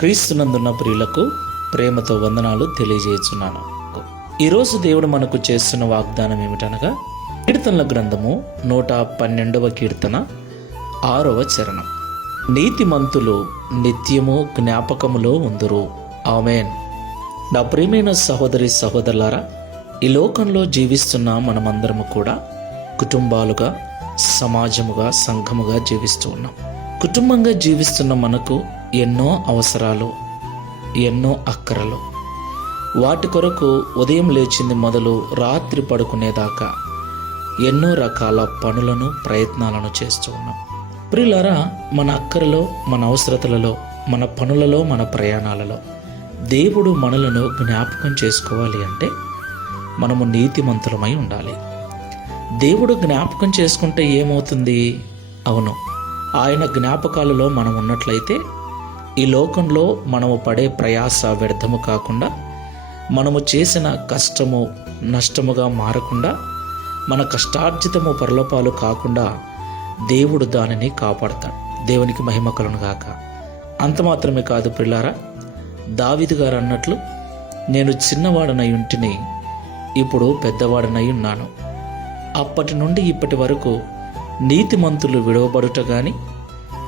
క్రీస్తునందున్న ప్రియులకు ప్రేమతో వందనాలు తెలియజేస్తున్నాను ఈరోజు దేవుడు మనకు చేస్తున్న వాగ్దానం ఏమిటనగా కీర్తనల గ్రంథము నూట పన్నెండవ కీర్తన ఆరవ చరణం. నీతిమంతులు నిత్యము జ్ఞాపకములో ఉందరు. ఆమెన్. నా ప్రియమైన సహోదరి సహోదరులారా ఈ లోకంలో జీవిస్తున్న మనమందరము కూడా కుటుంబాలుగా సమాజముగా సంఘముగా జీవిస్తూ ఉన్నాం. కుటుంబంగా జీవిస్తున్న మనకు ఎన్నో అవసరాలు ఎన్నో అక్కరలు. వాటి కొరకు ఉదయం లేచింది మొదలు రాత్రి పడుకునేదాకా ఎన్నో రకాల పనులను ప్రయత్నాలను చేస్తూ ఉన్నాం. ప్రియులారా మన అక్కరలో మన అవసరతలలో మన పనులలో మన ప్రయాణాలలో దేవుడు మనలను జ్ఞాపకం చేసుకోవాలి అంటే మనము నీతిమంతులమై ఉండాలి. దేవుడు జ్ఞాపకం చేసుకుంటే ఏమవుతుంది? అవును. ఆయన జ్ఞాపకాలలో మనం ఉన్నట్లయితే ఈ లోకంలో మనము పడే ప్రయాస వ్యర్థము కాకుండా మనము చేసిన కష్టము నష్టముగా మారకుండా మన కష్టార్జితము పరలోపాలు కాకుండా దేవుడు దానిని కాపాడతాడు. దేవునికి మహిమ కలునుగాక అంత మాత్రమే కాదు పిల్లారా దావిది గారు అన్నట్లు నేను చిన్నవాడనై ఉంటిని ఇప్పుడు పెద్దవాడనై ఉన్నాను. అప్పటి నుండి ఇప్పటి వరకు నీతిమంతులు విడవబడుట కానీ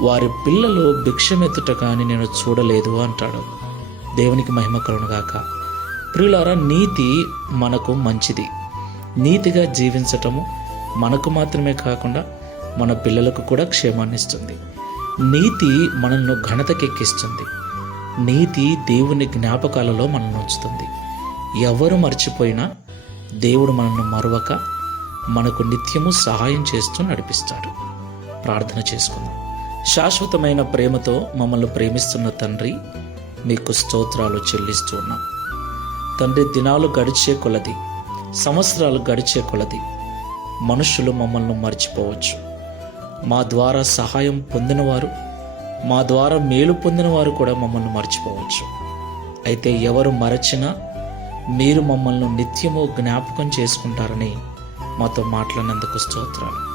వారి పిల్లలు భిక్షమెత్తుట కానీ నేను చూడలేదు అంటాడు. దేవునికి మహిమ కలుగుగాక ప్రియులారా నీతి మనకు మంచిది. నీతిగా జీవించటము మనకు మాత్రమే కాకుండా మన పిల్లలకు కూడా క్షేమాన్ని ఇస్తుంది. నీతి మనల్ని ఘనతకెక్కిస్తుంది నీతి దేవుని జ్ఞాపకాలలో మనల్ని ఉంచుతుంది. ఎవరు మర్చిపోయినా దేవుడు మనల్ని మరవక మనకు నిత్యము సహాయం చేస్తూ నడిపిస్తాడు. ప్రార్థన చేసుకుందాం. శాశ్వతమైన ప్రేమతో మమ్మల్ని ప్రేమిస్తున్న తండ్రి మీకు స్తోత్రాలు చెల్లిస్తూ ఉన్నాం. తండ్రి దినాలు గడిచే కొలది సంవత్సరాలు గడిచే కొలది. మనుషులు మమ్మల్ని మర్చిపోవచ్చు. మా ద్వారా సహాయం పొందినవారు మా ద్వారా మేలు పొందినవారు కూడా మమ్మల్ని మర్చిపోవచ్చు. అయితే ఎవరు మరచినా మీరు మమ్మల్ని నిత్యము జ్ఞాపకం చేసుకుంటారని మాతో మాట్లాడినందుకు స్తోత్రాలు.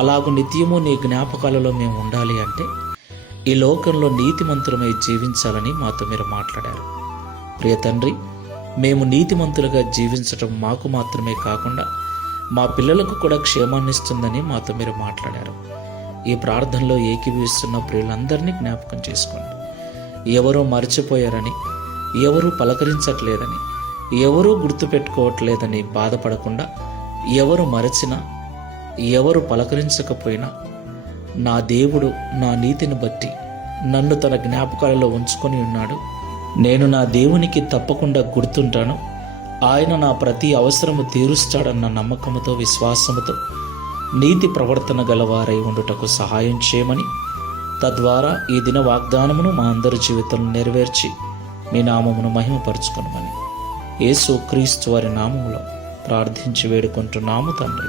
అలాగూ నిత్యము నీ జ్ఞాపకాలలో మేము ఉండాలి అంటే ఈ లోకంలో నీతిమంతులమై జీవించాలని మాతో మీరు మాట్లాడారు. ప్రియ తండ్రి మేము నీతిమంతులుగా జీవించటం మాకు మాత్రమే కాకుండా మా పిల్లలకు కూడా క్షేమాన్ని ఇస్తుందని మాతో మీరు మాట్లాడారు. ఈ ప్రార్థనలో ఏకీభవిస్తున్న ప్రియులందరినీ జ్ఞాపకం చేసుకోండి. ఎవరో మర్చిపోయారని ఎవరూ పలకరించట్లేదని ఎవరూ గుర్తుపెట్టుకోవట్లేదని బాధపడకుండా ఎవరు మరచినా ఎవరు పలకరించకపోయినా నా దేవుడు నా నీతిని బట్టి నన్ను తన జ్ఞాపకాలలో ఉంచుకొని ఉన్నాడు. నేను నా దేవునికి తప్పకుండా గుర్తుంటాను. ఆయన నా ప్రతి అవసరము తీరుస్తాడన్న నమ్మకముతో విశ్వాసముతో నీతి ప్రవర్తన గలవారై ఉండుటకు సహాయం చేయమని తద్వారా ఈ దిన వాగ్దానమును మా అందరి జీవితంలో నెరవేర్చి మీ నామమును మహిమపరుచుకునమని యేసు క్రీస్తు వారి నామములో ప్రార్థించి వేడుకుంటున్నాము తండ్రి.